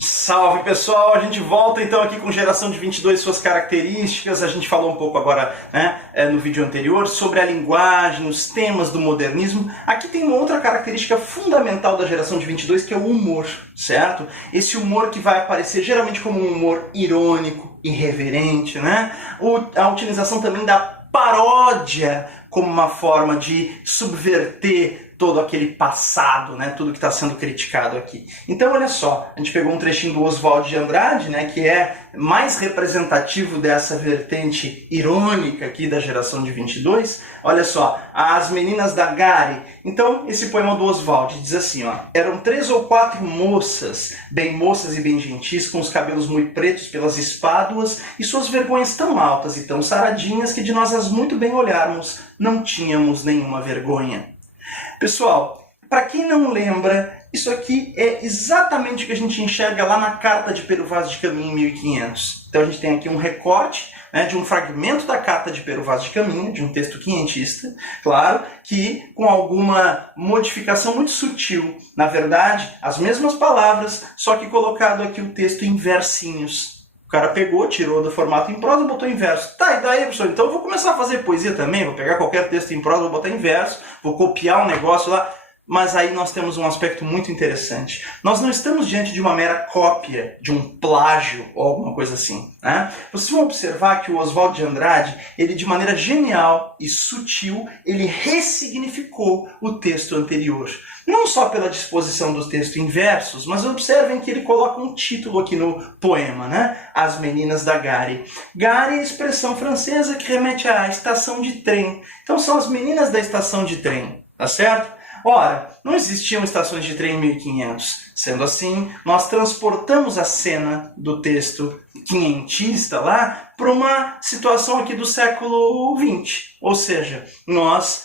Salve pessoal, a gente volta então aqui com Geração de 22 e suas características. A gente falou um pouco agora, no vídeo anterior, sobre a linguagem, os temas do modernismo. Aqui tem uma outra característica fundamental da Geração de 22, que é o humor, certo? Esse humor que vai aparecer geralmente como um humor irônico, irreverente, né? A utilização também da paródia como uma forma de subverter todo aquele passado, né, tudo que está sendo criticado aqui. Então, olha só, a gente pegou um trechinho do Oswald de Andrade, né, que é mais representativo dessa vertente irônica aqui da Geração de 22. Olha só, As Meninas da Gare. Então, esse poema do Oswald diz assim, ó: eram 3 ou 4 moças e bem gentis, com os cabelos muito pretos pelas espáduas e suas vergonhas tão altas e tão saradinhas que de nós as muito bem olharmos, não tínhamos nenhuma vergonha. Pessoal, para quem não lembra, isso aqui é exatamente o que a gente enxerga lá na Carta de Pero Vaz de Caminha em 1500. Então a gente tem aqui um recorte, né, de um fragmento da Carta de Pero Vaz de Caminha, de um texto quinhentista, claro, que com alguma modificação muito sutil. Na verdade, as mesmas palavras, só que colocado aqui o texto em versinhos. O cara pegou, tirou do formato em prosa e botou em verso. Tá, e daí, professor? Então eu vou começar a fazer poesia também, vou pegar qualquer texto em prosa, vou botar em verso, vou copiar um negócio lá. Mas aí nós temos um aspecto muito interessante. Nós não estamos diante de uma mera cópia, de um plágio ou alguma coisa assim, né? Vocês vão observar que o Oswald de Andrade, ele de maneira genial e sutil, ele ressignificou o texto anterior. Não só pela disposição do texto em versos, mas observem que ele coloca um título aqui no poema, né? As Meninas da Gare. Gare é a expressão francesa que remete à estação de trem. Então são as meninas da estação de trem, tá certo? Ora, não existiam estações de trem em 1500. Sendo assim, nós transportamos a cena do texto quinhentista lá para uma situação aqui do século XX. Ou seja, nós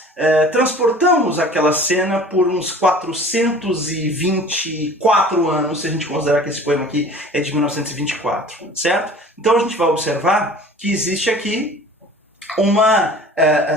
transportamos aquela cena por uns 424 anos, se a gente considerar que esse poema aqui é de 1924, certo? Então a gente vai observar que existe aqui uma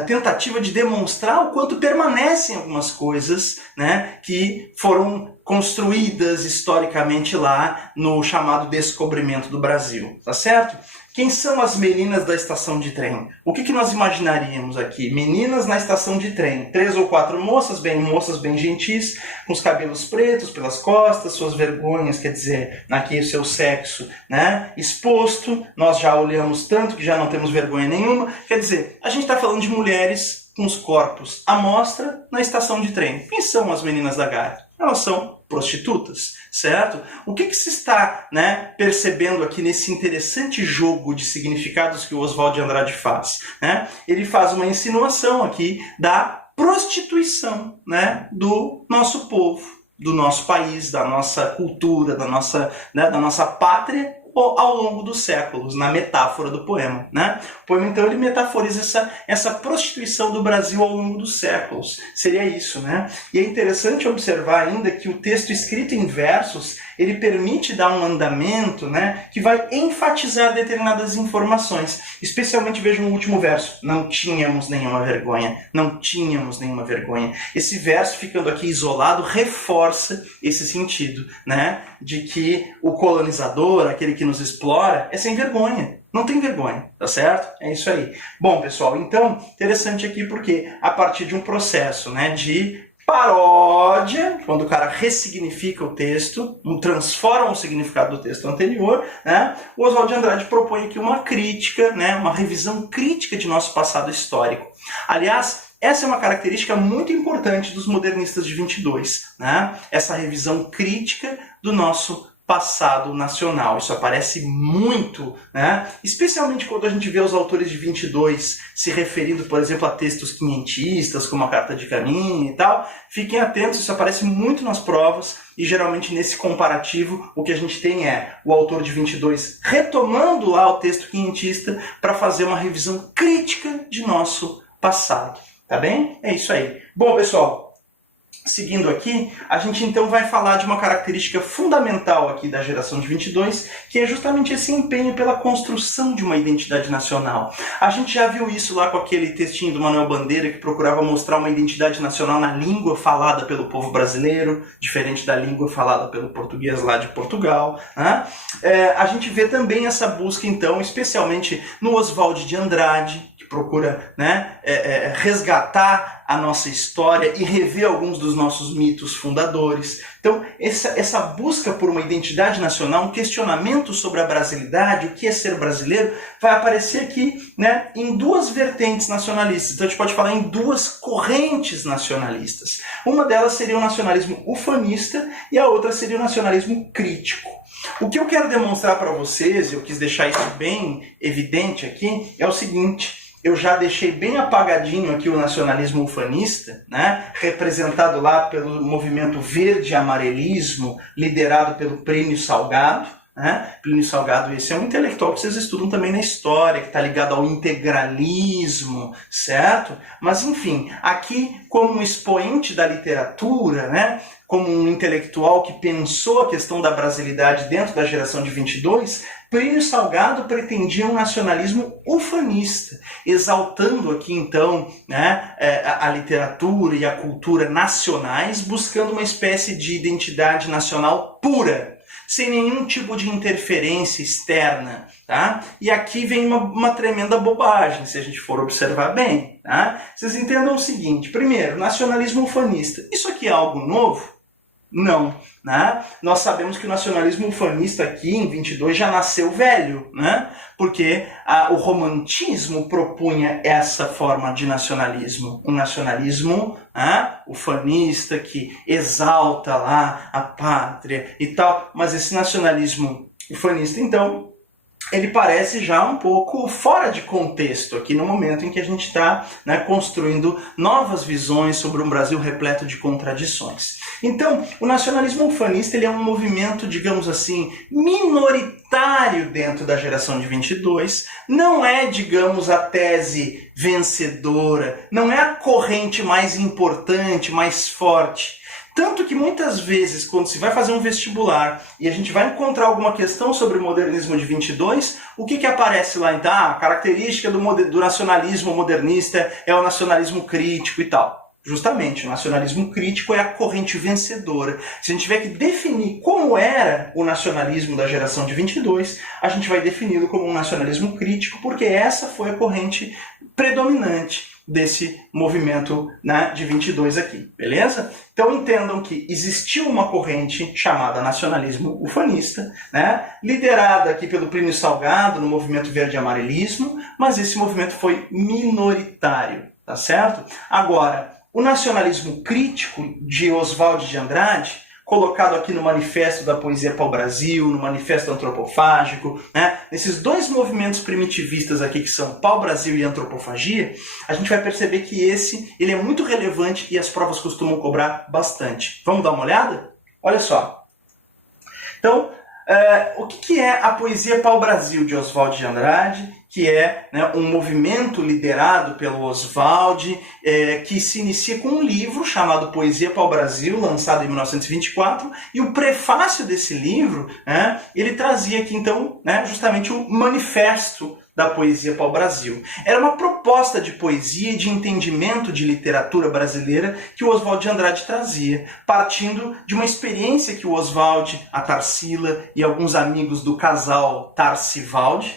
tentativa de demonstrar o quanto permanecem algumas coisas, né, que foram construídas historicamente lá no chamado descobrimento do Brasil, tá certo? Quem são as meninas da estação de trem? O que nós imaginaríamos aqui? Meninas na estação de trem. 3 ou 4 moças bem gentis, com os cabelos pretos pelas costas, suas vergonhas, quer dizer, aqui o seu sexo, né, exposto. Nós já olhamos tanto que já não temos vergonha nenhuma. Quer dizer, a gente está falando de mulheres com os corpos à mostra na estação de trem. Quem são as meninas da Gare? Elas são prostitutas, certo? O que se está, né, percebendo aqui nesse interessante jogo de significados que o Oswald de Andrade faz, né? Ele faz uma insinuação aqui da prostituição, né, do nosso povo, do nosso país, da nossa cultura, da nossa pátria, ao longo dos séculos, na metáfora do poema, né? O poema, então, ele metaforiza essa prostituição do Brasil ao longo dos séculos. Seria isso, né? E é interessante observar ainda que o texto escrito em versos, ele permite dar um andamento, né, que vai enfatizar determinadas informações. Especialmente, vejam o último verso. Não tínhamos nenhuma vergonha. Não tínhamos nenhuma vergonha. Esse verso, ficando aqui isolado, reforça esse sentido, né, de que o colonizador, aquele que nos explora, é sem vergonha. Não tem vergonha, tá certo? É isso aí. Bom, pessoal, então, interessante aqui porque a partir de um processo, né, de paródia, quando o cara ressignifica o texto, transforma o significado do texto anterior, né, o Oswald de Andrade propõe aqui uma crítica, né, uma revisão crítica de nosso passado histórico. Aliás, essa é uma característica muito importante dos modernistas de 22, né? Essa revisão crítica do nosso passado nacional. Isso aparece muito, né? Especialmente quando a gente vê os autores de 22 se referindo, por exemplo, a textos quinhentistas, como a Carta de Caminha e tal. Fiquem atentos, isso aparece muito nas provas e geralmente nesse comparativo o que a gente tem é o autor de 22 retomando lá o texto quinhentista para fazer uma revisão crítica de nosso passado. Tá bem? É isso aí. Bom, pessoal, Seguindo aqui, a gente então vai falar de uma característica fundamental aqui da geração de 22, que é justamente esse empenho pela construção de uma identidade nacional. A gente já viu isso lá com aquele textinho do Manuel Bandeira, que procurava mostrar uma identidade nacional na língua falada pelo povo brasileiro, diferente da língua falada pelo português lá de Portugal, né? A gente vê também essa busca, então, especialmente no Oswald de Andrade, que procura, né, resgatar a nossa história e rever alguns dos nossos mitos fundadores. Então, essa busca por uma identidade nacional, um questionamento sobre a brasilidade, o que é ser brasileiro, vai aparecer aqui, né, em duas vertentes nacionalistas. Então, a gente pode falar em duas correntes nacionalistas. Uma delas seria o nacionalismo ufanista e a outra seria o nacionalismo crítico. O que eu quero demonstrar para vocês, eu quis deixar isso bem evidente aqui, é o seguinte: eu já deixei bem apagadinho aqui o nacionalismo ufanista, né, representado lá pelo movimento verde-amarelismo, liderado pelo Plínio Salgado. Né? Plínio Salgado, esse é um intelectual que vocês estudam também na história, que está ligado ao integralismo, certo? Mas, enfim, aqui como um expoente da literatura, né, como um intelectual que pensou a questão da brasilidade dentro da geração de 22, Plínio Salgado pretendia um nacionalismo ufanista, exaltando aqui então, né, a literatura e a cultura nacionais, buscando uma espécie de identidade nacional pura, sem nenhum tipo de interferência externa, tá? E aqui vem uma tremenda bobagem, se a gente for observar bem, tá? Vocês entendam o seguinte: primeiro, nacionalismo ufanista. Isso aqui é algo novo? Não, né? Nós sabemos que o nacionalismo ufanista aqui em 22 já nasceu velho, né? Porque o romantismo propunha essa forma de nacionalismo, um nacionalismo ufanista que exalta lá a pátria e tal, mas esse nacionalismo ufanista, então, ele parece já um pouco fora de contexto aqui no momento em que a gente está, né, construindo novas visões sobre um Brasil repleto de contradições. Então, o nacionalismo ufanista ele é um movimento, digamos assim, minoritário dentro da geração de 22, não é, digamos, a tese vencedora, não é a corrente mais importante, mais forte. Tanto que muitas vezes, quando se vai fazer um vestibular e a gente vai encontrar alguma questão sobre o modernismo de 22, o que aparece lá? Então, a característica do nacionalismo modernista é o nacionalismo crítico e tal. Justamente, o nacionalismo crítico é a corrente vencedora. Se a gente tiver que definir como era o nacionalismo da geração de 22, a gente vai defini-lo como um nacionalismo crítico, porque essa foi a corrente predominante desse movimento, né, de 22 aqui, beleza? Então entendam que existiu uma corrente chamada nacionalismo ufanista, né, liderada aqui pelo Plínio Salgado no movimento verde-amarelismo, mas esse movimento foi minoritário, tá certo? Agora, o nacionalismo crítico de Oswald de Andrade, colocado aqui no Manifesto da Poesia Pau-Brasil, no Manifesto Antropofágico, né? Nesses dois movimentos primitivistas aqui, que são Pau-Brasil e Antropofagia, a gente vai perceber que ele é muito relevante e as provas costumam cobrar bastante. Vamos dar uma olhada? Olha só. Então, o que é a Poesia Pau-Brasil de Oswald de Andrade, que é, né, um movimento liderado pelo Oswald, que se inicia com um livro chamado Poesia Pau-Brasil, lançado em 1924, e o prefácio desse livro, né, ele trazia aqui então, né, justamente o manifesto da Poesia Pau-Brasil. Era uma proposta de poesia e de entendimento de literatura brasileira que o Oswald de Andrade trazia, partindo de uma experiência que o Oswald, a Tarsila e alguns amigos do casal Tarsivaldi,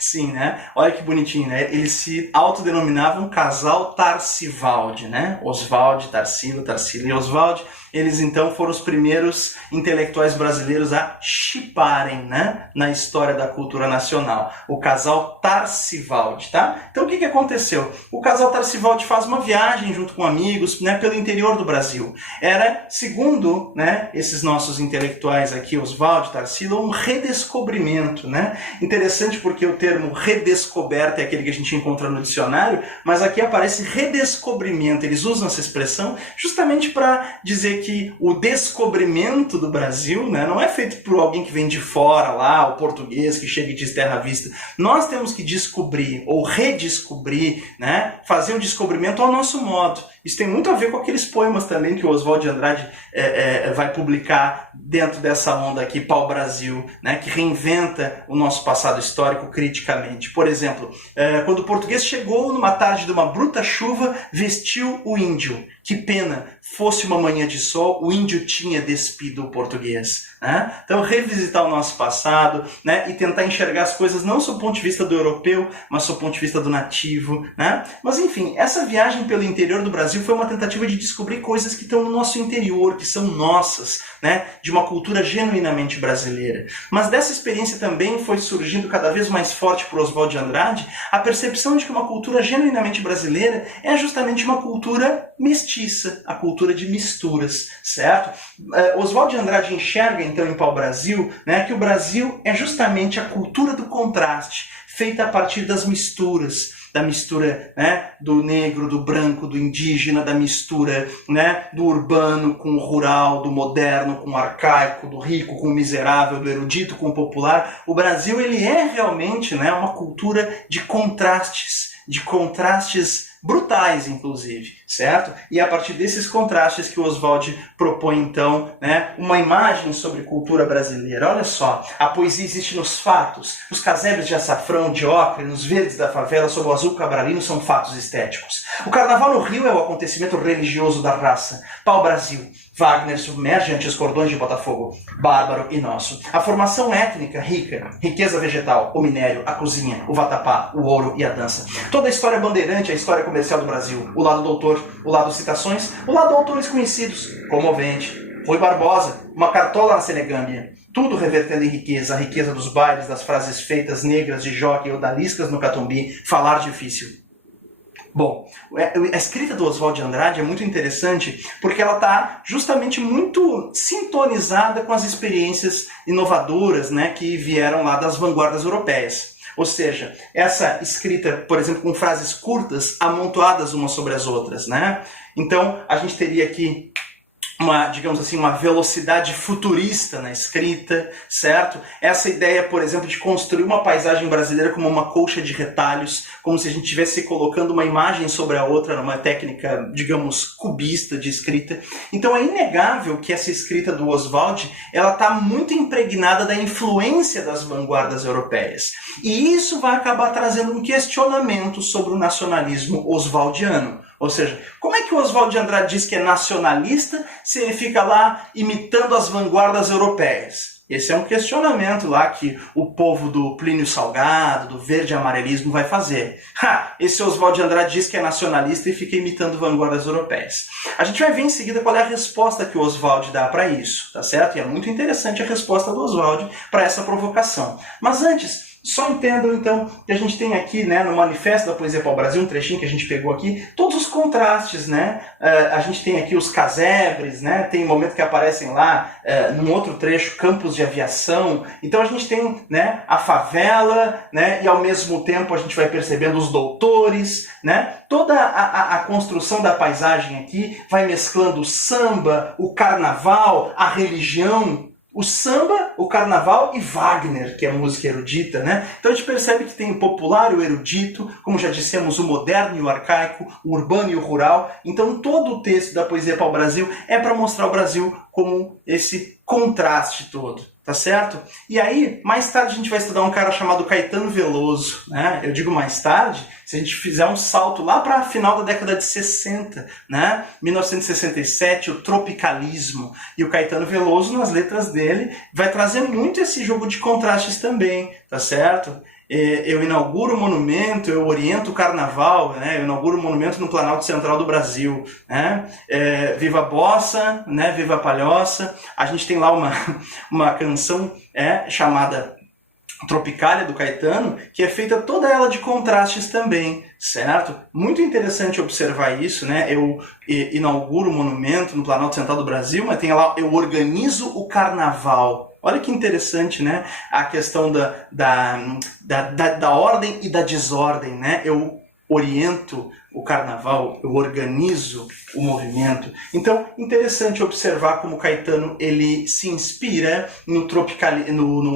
sim, né? Olha que bonitinho, né? Eles se autodenominavam casal Tarsivaldi, né? Oswald, Tarsila e Oswald. Eles então foram os primeiros intelectuais brasileiros a shipparem, né, na história da cultura nacional. O casal Tarsivaldi, tá? Então o que aconteceu? O casal Tarsivaldi faz uma viagem junto com amigos, né, pelo interior do Brasil. Era, segundo, né, esses nossos intelectuais aqui, Oswald, Tarsila, um redescobrimento, né? Interessante porque o termo redescoberta é aquele que a gente encontra no dicionário, mas aqui aparece redescobrimento. Eles usam essa expressão justamente para dizer que o descobrimento do Brasil, né, não é feito por alguém que vem de fora lá, o português que chega e diz terra à vista. Nós temos que que descobrir ou redescobrir, né? Fazer o descobrimento ao nosso modo. Isso tem muito a ver com aqueles poemas também que o Oswald de Andrade vai publicar dentro dessa onda aqui, Pau-Brasil, né? Que reinventa o nosso passado histórico criticamente. Por exemplo, quando o português chegou numa tarde de uma bruta chuva, vestiu o índio. Que pena, fosse uma manhã de sol, o índio tinha despido o português. Né? Então, revisitar o nosso passado, né? E tentar enxergar as coisas não sob o ponto de vista do europeu, mas sob o ponto de vista do nativo. Né? Mas, enfim, essa viagem pelo interior do Brasil foi uma tentativa de descobrir coisas que estão no nosso interior, que são nossas, né? De uma cultura genuinamente brasileira. Mas dessa experiência também foi surgindo cada vez mais forte para Oswald de Andrade a percepção de que uma cultura genuinamente brasileira é justamente uma cultura mestiça, a cultura de misturas, certo? Oswald de Andrade enxerga, então, em Pau-Brasil, né, que o Brasil é justamente a cultura do contraste, feita a partir das misturas, da mistura, né, do negro, do branco, do indígena, da mistura, né, do urbano com o rural, do moderno com o arcaico, do rico com o miserável, do erudito com o popular. O Brasil, ele é realmente, né, uma cultura de contrastes brutais, inclusive, certo? E é a partir desses contrastes que o Oswald propõe, então, né, uma imagem sobre cultura brasileira. Olha só, a poesia existe nos fatos. Os casebres de açafrão, de ocre, nos verdes da favela, sob o azul cabralino, são fatos estéticos. O carnaval no Rio é o acontecimento religioso da raça. Pau-Brasil. Wagner submerge ante os cordões de Botafogo, bárbaro e nosso. A formação étnica rica, riqueza vegetal, o minério, a cozinha, o vatapá, o ouro e a dança. Toda a história bandeirante, a história comercial do Brasil. O lado doutor, o lado citações, o lado autores conhecidos. Comovente. Rui Barbosa, uma cartola na Senegâmbia. Tudo revertendo em riqueza, a riqueza dos bailes, das frases feitas negras de jockey ou odaliscas no Catumbi. Falar difícil. Bom, a escrita do Oswald de Andrade é muito interessante porque ela está justamente muito sintonizada com as experiências inovadoras, né, que vieram lá das vanguardas europeias. Ou seja, essa escrita, por exemplo, com frases curtas amontoadas umas sobre as outras, né? Então, a gente teria aqui digamos assim, uma velocidade futurista na escrita, certo? Essa ideia, por exemplo, de construir uma paisagem brasileira como uma colcha de retalhos, como se a gente estivesse colocando uma imagem sobre a outra, numa técnica, digamos, cubista de escrita. Então é inegável que essa escrita do Oswald, ela está muito impregnada da influência das vanguardas europeias. E isso vai acabar trazendo um questionamento sobre o nacionalismo oswaldiano. Ou seja, como é que o Oswald de Andrade diz que é nacionalista se ele fica lá imitando as vanguardas europeias? Esse é um questionamento lá que o povo do Plínio Salgado, do verde amarelismo vai fazer. Esse Oswald de Andrade diz que é nacionalista e fica imitando vanguardas europeias. A gente vai ver em seguida qual é a resposta que o Oswald dá para isso, tá certo? E é muito interessante a resposta do Oswald para essa provocação. Mas antes, só entendam, então, que a gente tem aqui, né, no Manifesto da Poesia Pau-Brasil, um trechinho que a gente pegou aqui, todos os contrastes, né? A gente tem aqui os casebres, né? Tem um momento que aparecem lá, num outro trecho, campos de aviação. Então a gente tem, né, a favela, né? E ao mesmo tempo a gente vai percebendo os doutores, né? Toda a construção da paisagem aqui vai mesclando o samba, o carnaval, a religião. O samba, o carnaval e Wagner, que é a música erudita, né? Então a gente percebe que tem o popular e o erudito, como já dissemos, o moderno e o arcaico, o urbano e o rural. Então todo o texto da Poesia Pau-Brasil é para mostrar o Brasil como esse contraste todo, tá certo? E aí, mais tarde a gente vai estudar um cara chamado Caetano Veloso, né? Eu digo mais tarde, se a gente fizer um salto lá para a final da década de 60, né? 1967, o tropicalismo. E o Caetano Veloso, nas letras dele, vai trazer muito esse jogo de contrastes também, tá certo? Eu inauguro o monumento, eu oriento o carnaval, né? Eu inauguro o monumento no Planalto Central do Brasil, né? Viva a bossa, né? Viva a palhoça. A gente tem lá uma canção chamada Tropicália, do Caetano, que é feita toda ela de contrastes também, certo? Muito interessante observar isso, né? Eu inauguro o monumento no Planalto Central do Brasil, mas tem lá, eu organizo o carnaval. Olha que interessante, né? A questão da ordem e da desordem, né? Eu oriento o carnaval, eu organizo o movimento. Então, interessante observar como Caetano ele se inspira no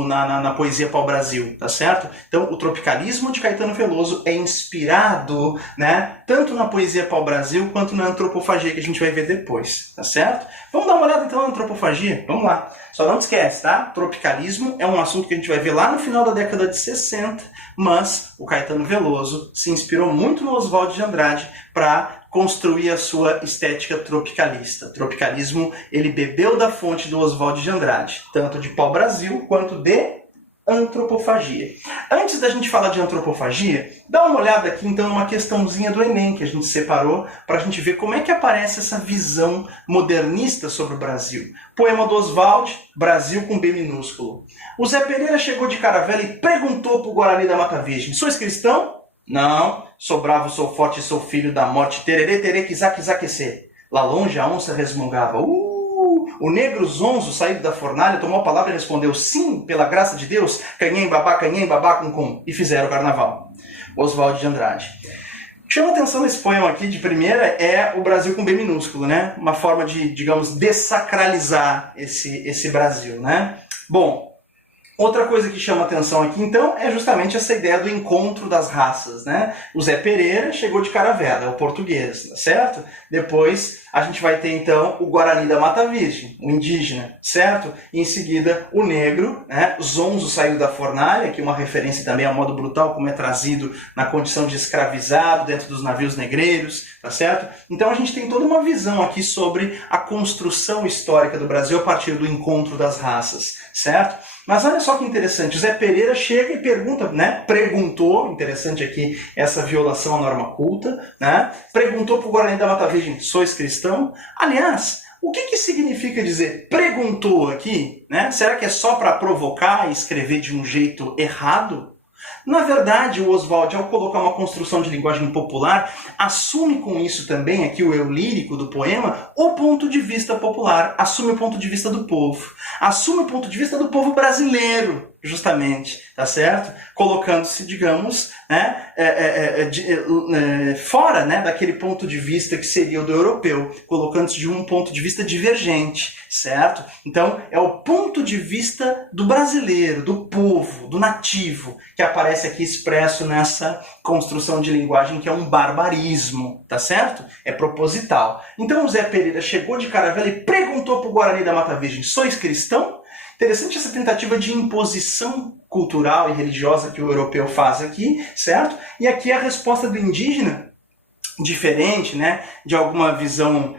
na poesia pau-brasil, tá certo? Então, o tropicalismo de Caetano Veloso é inspirado, né, tanto na poesia pau-brasil quanto na antropofagia, que a gente vai ver depois, tá certo? Vamos dar uma olhada então na antropofagia? Vamos lá. Só não te esquece, tá? Tropicalismo é um assunto que a gente vai ver lá no final da década de 60, mas o Caetano Veloso se inspirou muito no Oswald de Andrade para construir a sua estética tropicalista. O tropicalismo, ele bebeu da fonte do Oswald de Andrade, tanto de pau-brasil quanto de antropofagia. Antes da gente falar de antropofagia, dá uma olhada aqui então numa questãozinha do Enem que a gente separou para a gente ver como é que aparece essa visão modernista sobre o Brasil. Poema do Oswald, Brasil com B minúsculo. O Zé Pereira chegou de caravela e perguntou pro Guarani da Mata Virgem: sois cristão? Não. Sou bravo, sou forte, sou filho da morte. Tererê, terê, quizá, quizá, quecer. Lá longe a onça resmungava. O negro zonzo, saído da fornalha, tomou a palavra e respondeu: sim, pela graça de Deus, canhém, babá, cum. E fizeram o carnaval. Oswald de Andrade. Chama atenção nesse poema aqui, de primeira, é o Brasil com B minúsculo, né? Uma forma de, digamos, dessacralizar esse Brasil, né? Bom, outra coisa que chama atenção aqui, então, é justamente essa ideia do encontro das raças, né? O Zé Pereira chegou de caravela, é o português, tá certo? Depois a gente vai ter, então, o Guarani da Mata Virgem, o indígena, certo? E em seguida, o negro, né? Zonzo saiu da fornalha, que é uma referência também ao modo brutal como é trazido na condição de escravizado dentro dos navios negreiros, tá certo? Então a gente tem toda uma visão aqui sobre a construção histórica do Brasil a partir do encontro das raças, certo? Mas olha só que interessante, o Zé Pereira chega e pergunta, né? Perguntou, interessante aqui essa violação à norma culta, né? Perguntou para o Guarani da Mata Virgem: sois cristão? Aliás, o que significa dizer perguntou aqui? Né? Será que é só para provocar e escrever de um jeito errado? Na verdade, o Oswald, ao colocar uma construção de linguagem popular, assume com isso também, aqui o eu lírico do poema, o ponto de vista popular, assume o ponto de vista do povo, assume o ponto de vista do povo brasileiro, justamente, tá certo? Colocando-se, digamos, né, fora, né, daquele ponto de vista que seria o do europeu, colocando-se de um ponto de vista divergente, certo? Então, é o ponto de vista do brasileiro, do povo, do nativo, que aparece aqui expresso nessa construção de linguagem que é um barbarismo, tá certo? É proposital. Então, o Zé Pereira chegou de caravela e perguntou para o Guarani da Mata Virgem: sois cristão? Interessante essa tentativa de imposição cultural e religiosa que o europeu faz aqui, certo? E aqui a resposta do indígena, diferente, né, de alguma visão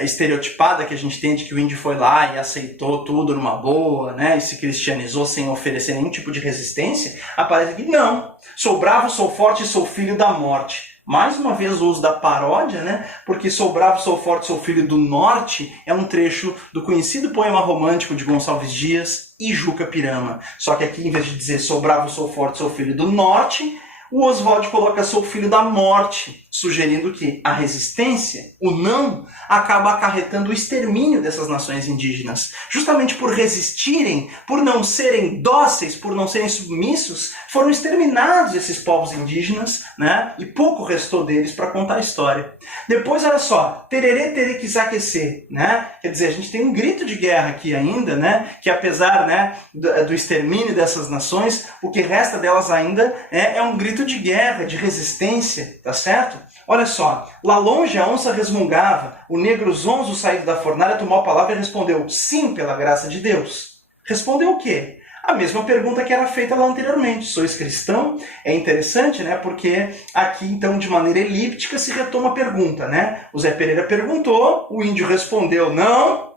estereotipada que a gente tem de que o índio foi lá e aceitou tudo numa boa, né, e se cristianizou sem oferecer nenhum tipo de resistência, aparece aqui: não, sou bravo, sou forte, sou filho da morte. Mais uma vez o uso da paródia, né? Porque sou bravo, sou forte, sou filho do norte é um trecho do conhecido poema romântico de Gonçalves Dias e Juca Pirama. Só que aqui, em vez de dizer sou bravo, sou forte, sou filho do norte, o Oswald coloca sou filho da morte, sugerindo que a resistência, o não, acaba acarretando o extermínio dessas nações indígenas. Justamente por resistirem, por não serem dóceis, por não serem submissos, foram exterminados esses povos indígenas, né? E pouco restou deles para contar a história. Depois, olha só, tererê, terê, quisaquecer, né? Quer dizer, a gente tem um grito de guerra aqui ainda, né? Que apesar, né, do extermínio dessas nações, o que resta delas ainda é um grito de guerra, de resistência, tá certo? Olha só, lá longe a onça resmungava, o negro zonzo saído da fornalha tomou a palavra e respondeu: sim, pela graça de Deus. Respondeu o quê? A mesma pergunta que era feita lá anteriormente: sois cristão? É interessante, né? Porque aqui, então, de maneira elíptica, se retoma a pergunta, né? O Zé Pereira perguntou, o índio respondeu: não,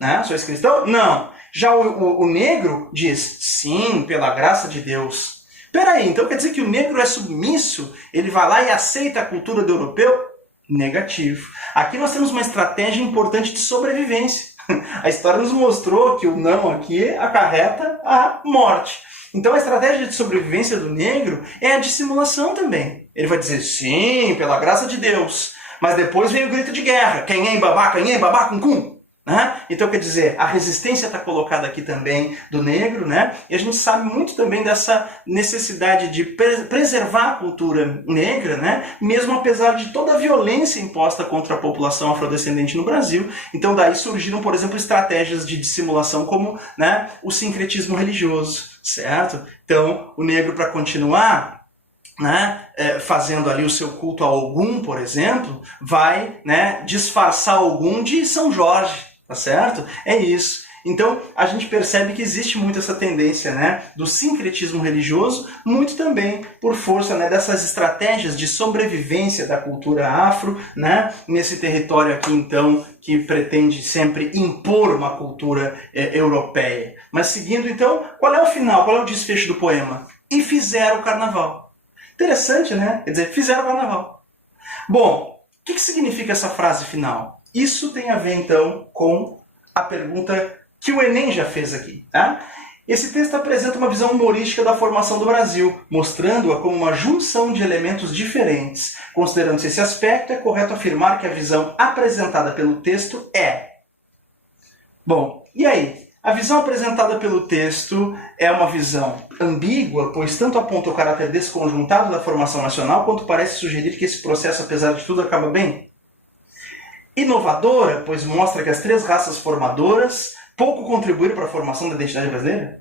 né? Sois cristão? Não. Já o negro diz: sim, pela graça de Deus. Peraí, então quer dizer que o negro é submisso? Ele vai lá e aceita a cultura do europeu? Negativo. Aqui nós temos uma estratégia importante de sobrevivência. A história nos mostrou que o não aqui acarreta a morte. Então a estratégia de sobrevivência do negro é a dissimulação também. Ele vai dizer sim, pela graça de Deus. Mas depois vem o grito de guerra. Canhém, babá, cum. né? Então, quer dizer, a resistência está colocada aqui também do negro, né? E a gente sabe muito também dessa necessidade de preservar a cultura negra, né? Mesmo apesar de toda a violência imposta contra a população afrodescendente no Brasil. Então, daí surgiram, por exemplo, estratégias de dissimulação como, né, o sincretismo religioso, certo? Então, o negro, para continuar, né, fazendo ali o seu culto a Ogum, por exemplo, vai, né, disfarçar Ogum de São Jorge, tá certo? É isso. Então, a gente percebe que existe muito essa tendência, né, do sincretismo religioso, muito também por força, né, dessas estratégias de sobrevivência da cultura afro, né, nesse território aqui, então, que pretende sempre impor uma cultura europeia. Mas seguindo, então, qual é o final, qual é o desfecho do poema? E fizeram o carnaval. Interessante, né? Quer dizer, fizeram o carnaval. Bom, o que significa essa frase final? Isso tem a ver, então, com a pergunta que o Enem já fez aqui, tá? Esse texto apresenta uma visão humorística da formação do Brasil, mostrando-a como uma junção de elementos diferentes. Considerando-se esse aspecto, é correto afirmar que a visão apresentada pelo texto é... Bom, e aí? A visão apresentada pelo texto é uma visão ambígua, pois tanto aponta o caráter desconjuntado da formação nacional, quanto parece sugerir que esse processo, apesar de tudo, acaba bem. Inovadora, pois mostra que as três raças formadoras pouco contribuíram para a formação da identidade brasileira.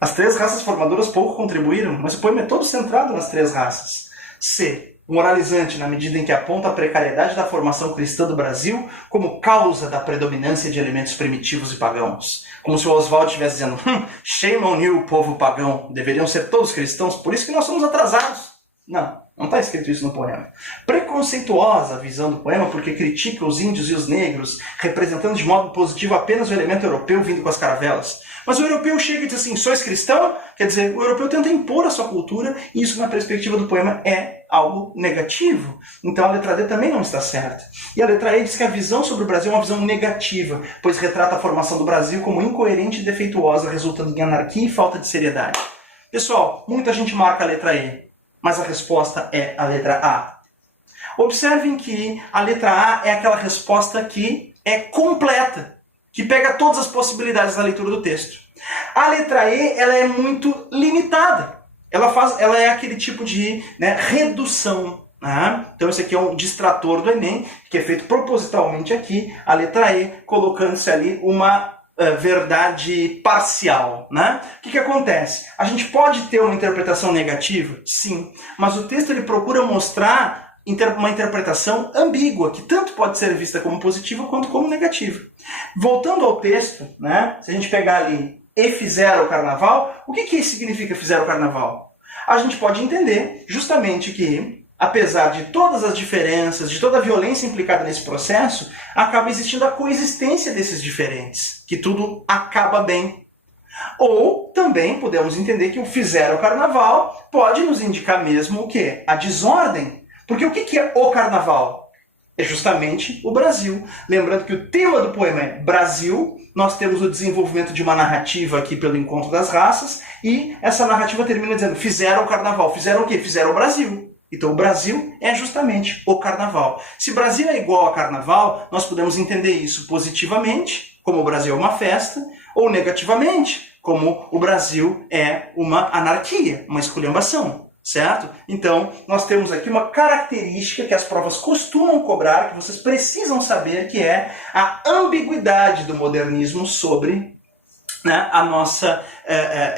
As três raças formadoras pouco contribuíram, mas o poema é todo centrado nas três raças. C. Moralizante na medida em que aponta a precariedade da formação cristã do Brasil como causa da predominância de elementos primitivos e pagãos. Como se o Oswald estivesse dizendo, shame on you, povo pagão, deveriam ser todos cristãos, por isso que nós somos atrasados. Não está escrito isso no poema. Preconceituosa a visão do poema porque critica os índios e os negros, representando de modo positivo apenas o elemento europeu vindo com as caravelas. Mas o europeu chega e diz assim, sois cristão? Quer dizer, o europeu tenta impor a sua cultura e isso na perspectiva do poema é algo negativo. Então a letra D também não está certa. E a letra E diz que a visão sobre o Brasil é uma visão negativa, pois retrata a formação do Brasil como incoerente e defeituosa, resultando em anarquia e falta de seriedade. Pessoal, muita gente marca a letra E, mas a resposta é a letra A. Observem que a letra A é aquela resposta que é completa, que pega todas as possibilidades da leitura do texto. A letra E ela é muito limitada. Ela é aquele tipo de, né, redução. Né? Então esse aqui é um distrator do Enem, que é feito propositalmente aqui, a letra E, colocando-se ali uma verdade parcial. Né? O que acontece? A gente pode ter uma interpretação negativa? Sim. Mas o texto ele procura mostrar uma interpretação ambígua, que tanto pode ser vista como positiva quanto como negativa. Voltando ao texto, né, se a gente pegar ali e fizeram o carnaval, o que significa fizeram o carnaval? A gente pode entender justamente que, apesar de todas as diferenças, de toda a violência implicada nesse processo, acaba existindo a coexistência desses diferentes, que tudo acaba bem. Ou também podemos entender que o fizeram o carnaval pode nos indicar mesmo o quê? A desordem. Porque o que é o carnaval? É justamente o Brasil. Lembrando que o tema do poema é Brasil, nós temos o desenvolvimento de uma narrativa aqui pelo encontro das raças, e essa narrativa termina dizendo, fizeram o carnaval. Fizeram o quê? Fizeram o Brasil. Então o Brasil é justamente o carnaval. Se Brasil é igual a carnaval, nós podemos entender isso positivamente, como o Brasil é uma festa, ou negativamente, como o Brasil é uma anarquia, uma esculhambação. Certo? Então, nós temos aqui uma característica que as provas costumam cobrar, que vocês precisam saber, que é a ambiguidade do modernismo sobre, né, a nossa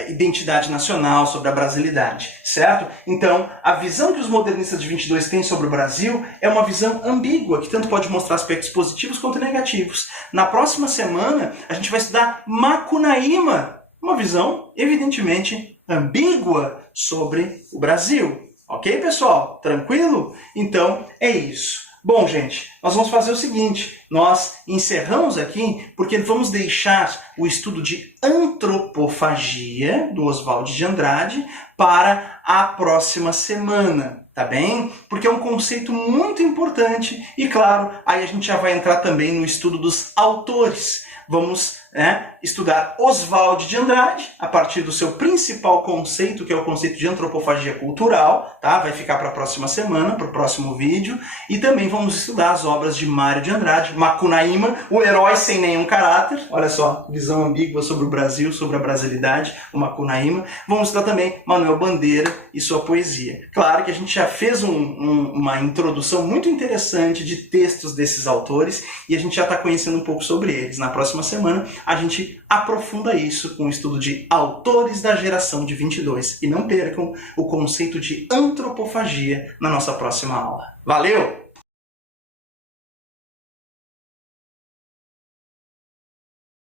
identidade nacional, sobre a brasilidade. Certo? Então, a visão que os modernistas de 22 têm sobre o Brasil é uma visão ambígua, que tanto pode mostrar aspectos positivos quanto negativos. Na próxima semana, a gente vai estudar Macunaíma, uma visão, evidentemente, ambígua sobre o Brasil. Ok, pessoal? Tranquilo? Então, é isso. Bom, gente, nós vamos fazer o seguinte. Nós encerramos aqui porque vamos deixar o estudo de antropofagia, do Oswald de Andrade, para a próxima semana. tá bem? Porque é um conceito muito importante e, claro, aí a gente já vai entrar também no estudo dos autores. Vamos estudar Oswald de Andrade, a partir do seu principal conceito, que é o conceito de antropofagia cultural, tá? Vai ficar para a próxima semana, para o próximo vídeo. E também vamos estudar as obras de Mário de Andrade, Macunaíma, o herói sem nenhum caráter. Olha só, visão ambígua sobre o Brasil, sobre a brasilidade, o Macunaíma. Vamos estudar também Manuel Bandeira e sua poesia. Claro que a gente já fez uma introdução muito interessante de textos desses autores e a gente já está conhecendo um pouco sobre eles. Na próxima semana, a gente aprofunda isso com o estudo de autores da geração de 22. E não percam o conceito de antropofagia na nossa próxima aula. Valeu!